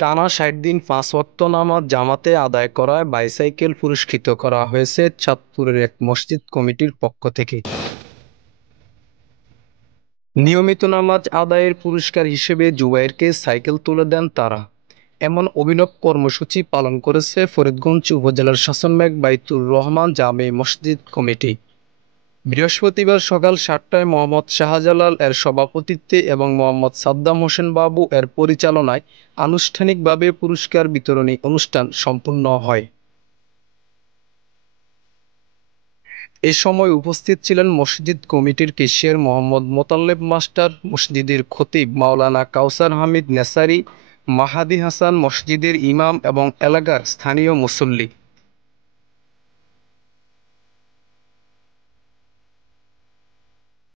টানা ৬০ দিন ৫ ওয়াক্ত নামাজ জামাতে আদায় করায় বাইসাইকেল পুরস্কৃত করা হয়েছে চাঁদপুরের এক মসজিদ কমিটির পক্ষ থেকে। নিয়মিত নামাজ আদায়ের পুরস্কার হিসেবে জুবায়েরকে সাইকেল তুলে দেন তারা। এমন অভিনব কর্মসূচি পালন করেছে ফরিদগঞ্জ উপজেলার শাসনবাগ বাইতুর রহমান জামে মসজিদ কমিটি। বৃহস্পতিবার সকাল ৭টায় মোহাম্মদ শাহজালাল এর সভাপতিত্বে এবং মোহাম্মদ সাদ্দাম হোসেন বাবু এর পরিচালনায় আনুষ্ঠানিকভাবে পুরস্কার বিতরণী অনুষ্ঠান সম্পন্ন হয়। এ সময় উপস্থিত ছিলেন মসজিদ কমিটির ক্যাশিয়ার মোহাম্মদ মোতালেব মাস্টার, মসজিদের খতিব মাওলানা কাউসার হামিদ নেসারী, মাহাদী হাসান, মসজিদের ইমাম এবং এলাকার স্থানীয় মুসল্লি।